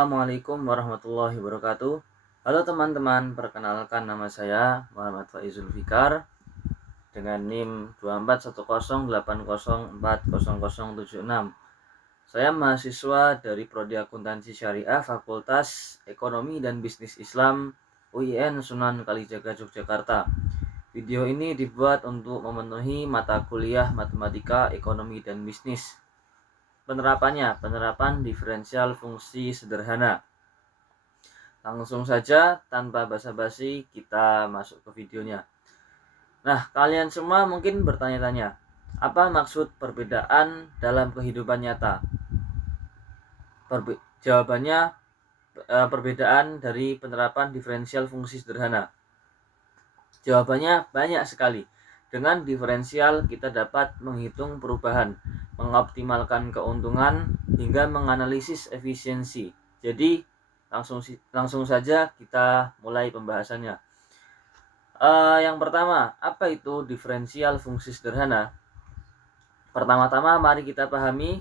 Assalamualaikum warahmatullahi wabarakatuh. Halo teman-teman, perkenalkan nama saya Muhammad Faizul Fikar dengan NIM 241080404076. Saya mahasiswa dari Prodi Akuntansi Syariah Fakultas Ekonomi dan Bisnis Islam UIN Sunan Kalijaga Yogyakarta. Video ini dibuat untuk memenuhi mata kuliah Matematika, Ekonomi, dan Bisnis. Penerapan diferensial fungsi sederhana. Langsung saja tanpa basa-basi kita masuk ke videonya. Nah, kalian semua mungkin bertanya-tanya, apa maksud perbedaan dalam kehidupan nyata? Jawabannya perbedaan dari penerapan diferensial fungsi sederhana. Jawabannya banyak sekali. Dengan diferensial kita dapat menghitung perubahan, mengoptimalkan keuntungan, hingga menganalisis efisiensi. Jadi langsung saja kita mulai pembahasannya. Yang pertama, apa itu diferensial fungsi sederhana? Pertama-tama mari kita pahami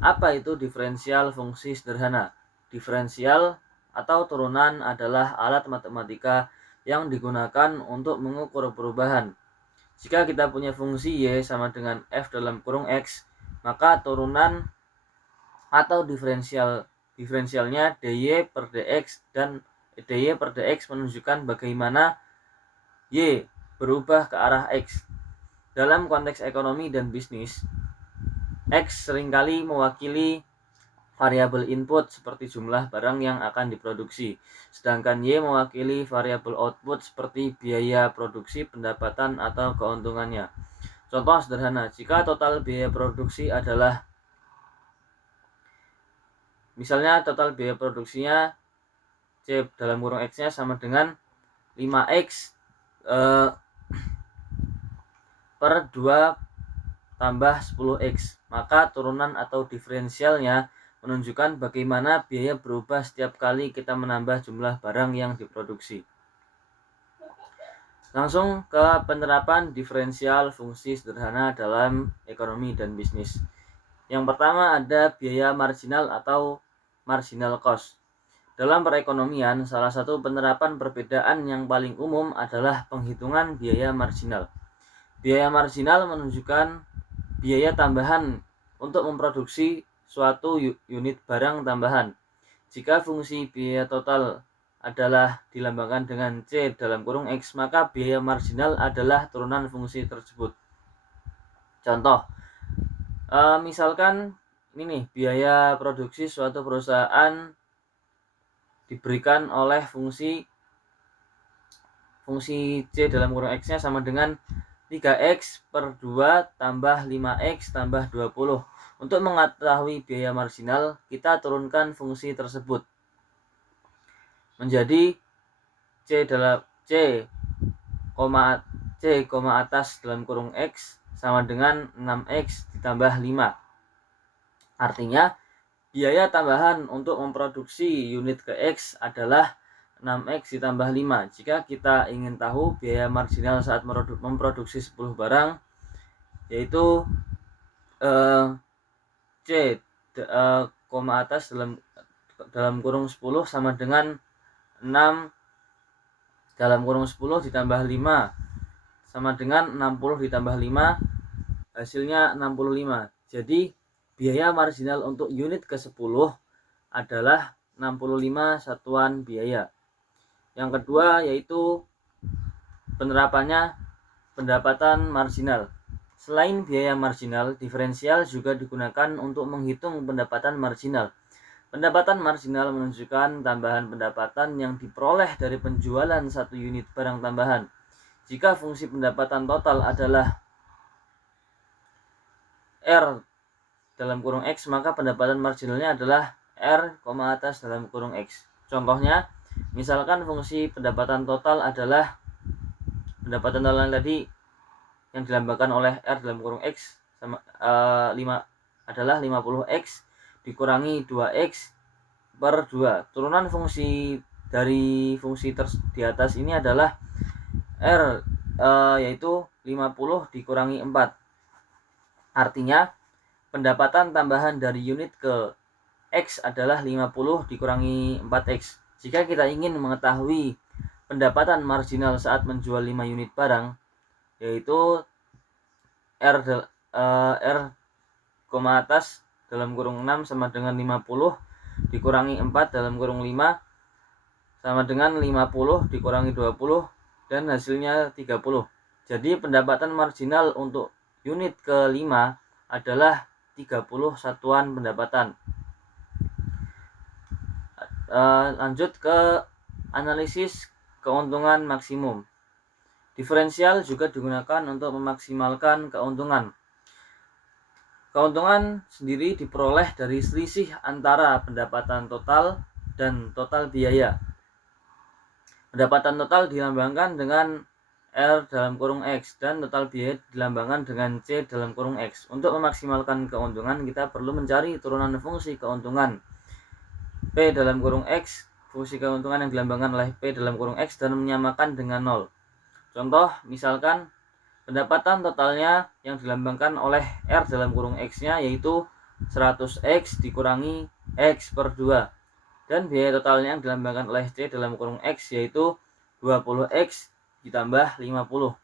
apa itu diferensial fungsi sederhana. Diferensial atau turunan adalah alat matematika yang digunakan untuk mengukur perubahan. Jika kita punya fungsi Y sama dengan F dalam kurung X, maka turunan atau diferensialnya dy per dx, dan dy per dx menunjukkan bagaimana Y berubah ke arah X. Dalam konteks ekonomi dan bisnis, X seringkali mewakili variabel input seperti jumlah barang yang akan diproduksi, sedangkan Y mewakili variabel output seperti biaya produksi, pendapatan, atau keuntungannya. Contoh sederhana, jika total biaya produksi adalah, misalnya total biaya produksinya C dalam kurung X-nya sama dengan 5X per 2 tambah 10X, maka turunan atau diferensialnya menunjukkan bagaimana biaya berubah setiap kali kita menambah jumlah barang yang diproduksi. Langsung ke penerapan diferensial fungsi sederhana dalam ekonomi dan bisnis. Yang pertama ada biaya marginal atau marginal cost. Dalam perekonomian, salah satu penerapan perbedaan yang paling umum adalah penghitungan biaya marginal. Biaya marginal menunjukkan biaya tambahan untuk memproduksi suatu unit barang tambahan. Jika fungsi biaya total adalah dilambangkan dengan C dalam kurung X, maka biaya marginal adalah turunan fungsi tersebut. Contoh, misalkan ini nih, biaya produksi suatu perusahaan diberikan oleh fungsi C dalam kurung X-nya sama dengan 3X per 2 tambah 5X tambah 20. Untuk mengetahui biaya marginal, kita turunkan fungsi tersebut menjadi C atas dalam kurung X sama dengan 6X ditambah 5. Artinya, biaya tambahan untuk memproduksi unit ke X adalah 6X ditambah 5. Jika kita ingin tahu biaya marginal saat memproduksi 10 barang, yaitu C atas dalam kurung 10 sama dengan 6 dalam kurung 10 ditambah 5 sama dengan 60 ditambah 5, hasilnya 65. Jadi biaya marginal untuk unit ke-10 adalah 65 satuan biaya. Yang kedua yaitu penerapannya pendapatan marginal. Selain biaya marginal, diferensial juga digunakan untuk menghitung pendapatan marginal. Pendapatan marginal menunjukkan tambahan pendapatan yang diperoleh dari penjualan satu unit barang tambahan. Jika fungsi pendapatan total adalah R dalam kurung X, maka pendapatan marginalnya adalah R, atas dalam kurung X. Contohnya, misalkan fungsi pendapatan total adalah pendapatan total tadi yang dilambangkan oleh R dalam kurung X sama 5 adalah 50X dikurangi 2X per 2. Turunan fungsi dari fungsi di atas ini adalah R, yaitu 50 dikurangi 4. Artinya pendapatan tambahan dari unit ke X adalah 50 dikurangi 4X. Jika kita ingin mengetahui pendapatan marginal saat menjual 5 unit barang, yaitu R atas dalam kurung 6 sama dengan 50 dikurangi 4 dalam kurung 5 sama dengan 50 dikurangi 20 dan hasilnya 30. Jadi pendapatan marginal untuk unit ke-5 adalah 30 satuan pendapatan. Lanjut ke analisis keuntungan maksimum. Diferensial juga digunakan untuk memaksimalkan keuntungan. Keuntungan sendiri diperoleh dari selisih antara pendapatan total dan total biaya. Pendapatan total dilambangkan dengan R dalam kurung X dan total biaya dilambangkan dengan C dalam kurung X. Untuk memaksimalkan keuntungan, kita perlu mencari turunan fungsi keuntungan P dalam kurung X, fungsi keuntungan yang dilambangkan oleh P dalam kurung X, dan menyamakan dengan 0. Contoh, misalkan pendapatan totalnya yang dilambangkan oleh R dalam kurung X-nya yaitu 100X dikurangi X per 2. Dan biaya totalnya yang dilambangkan oleh C dalam kurung X yaitu 20X ditambah 50.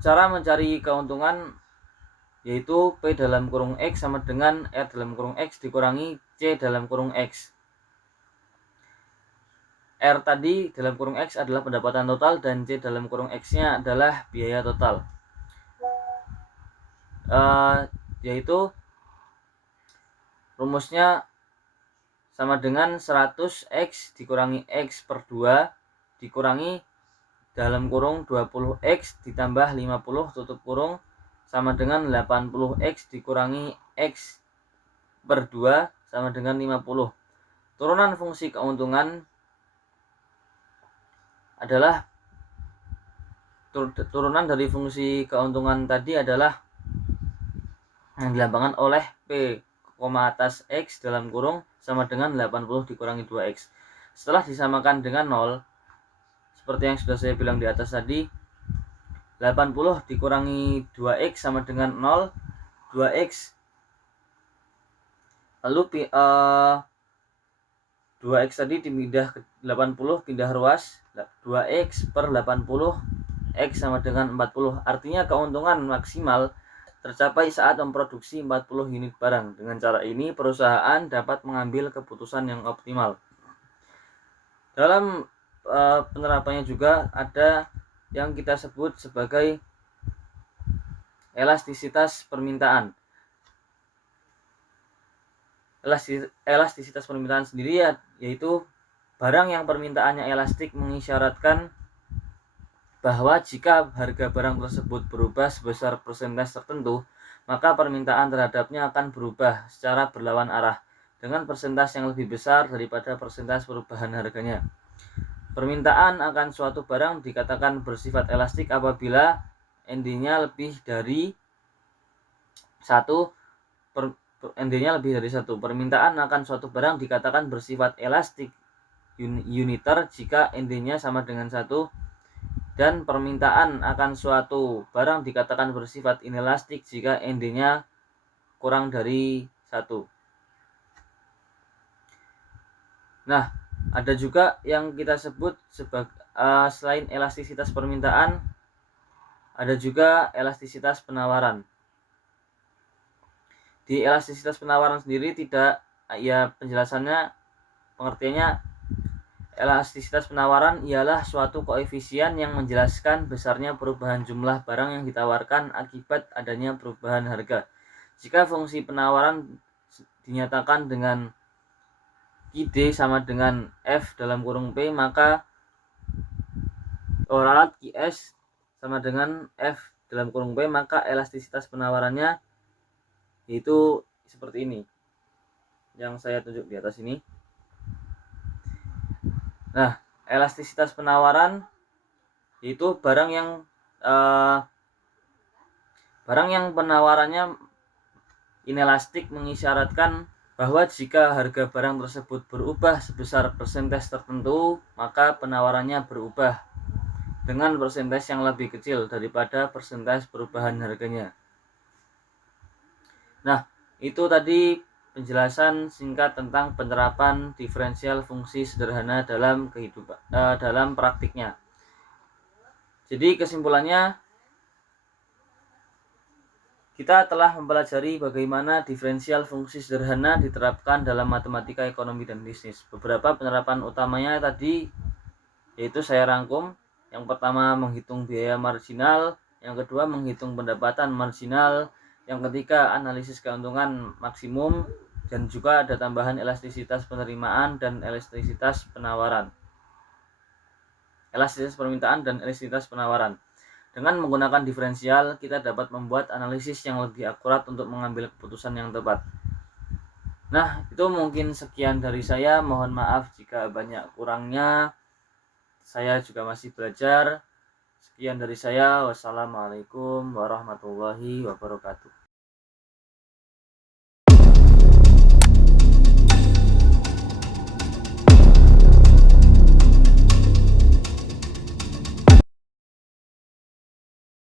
Cara mencari keuntungan yaitu P dalam kurung X sama dengan R dalam kurung X dikurangi C dalam kurung X. R tadi dalam kurung X adalah pendapatan total dan C dalam kurung X-nya adalah biaya total. Yaitu rumusnya sama dengan 100X dikurangi X per 2 dikurangi dalam kurung 20X ditambah 50 tutup kurung sama dengan 80X dikurangi X per 2 sama dengan 50. Turunan fungsi keuntungan adalah turunan dari fungsi keuntungan tadi adalah yang dilambangkan oleh P, atas X dalam kurung sama dengan 80 dikurangi 2X. Setelah disamakan dengan 0, seperti yang sudah saya bilang di atas tadi, 80 dikurangi 2X sama dengan 0, 2X. Lalu 2X tadi dipindah ke 80, pindah ruas, 2X per 80, X sama dengan 40. Artinya keuntungan maksimal tercapai saat memproduksi 40 unit barang. Dengan cara ini, perusahaan dapat mengambil keputusan yang optimal. Dalam penerapannya juga ada yang kita sebut sebagai elastisitas permintaan. Elastisitas permintaan sendiri yaitu barang yang permintaannya elastik mengisyaratkan bahwa jika harga barang tersebut berubah sebesar persentase tertentu, maka permintaan terhadapnya akan berubah secara berlawan arah dengan persentase yang lebih besar daripada persentase perubahan harganya. Permintaan akan suatu barang dikatakan bersifat elastik apabila ND-nya lebih dari 1. ND-nya lebih dari 1. Permintaan akan suatu barang dikatakan bersifat elastik uniter jika ND-nya sama dengan 1. Dan permintaan akan suatu barang dikatakan bersifat inelastik jika ND-nya kurang dari 1. Nah, ada juga yang kita sebut sebagai selain elastisitas permintaan, ada juga elastisitas penawaran. Di elastisitas penawaran sendiri penjelasannya, pengertiannya, elastisitas penawaran ialah suatu koefisien yang menjelaskan besarnya perubahan jumlah barang yang ditawarkan akibat adanya perubahan harga. Jika fungsi penawaran dinyatakan dengan QD sama dengan F dalam kurung P, maka ralat QS sama dengan F dalam kurung P, maka elastisitas penawarannya yaitu seperti ini yang saya tunjuk di atas ini. Nah, elastisitas penawaran yaitu barang yang penawarannya inelastik mengisyaratkan bahwa jika harga barang tersebut berubah sebesar persentase tertentu, maka penawarannya berubah dengan persentase yang lebih kecil daripada persentase perubahan harganya. Nah, Itu tadi penjelasan singkat tentang penerapan diferensial fungsi sederhana dalam kehidupan dalam praktiknya. Jadi kesimpulannya, kita telah mempelajari bagaimana diferensial fungsi sederhana diterapkan dalam matematika, ekonomi, dan bisnis. Beberapa penerapan utamanya tadi yaitu saya rangkum. Yang pertama, menghitung biaya marginal. Yang kedua, menghitung pendapatan marginal. Yang ketiga, analisis keuntungan maksimum. Dan juga ada tambahan elastisitas penerimaan dan elastisitas penawaran. Elastisitas permintaan dan elastisitas penawaran. Dengan menggunakan diferensial, kita dapat membuat analisis yang lebih akurat untuk mengambil keputusan yang tepat. Nah, itu mungkin sekian dari saya. Mohon maaf jika banyak kurangnya. Saya juga masih belajar. Sekian dari saya. Wassalamualaikum warahmatullahi wabarakatuh.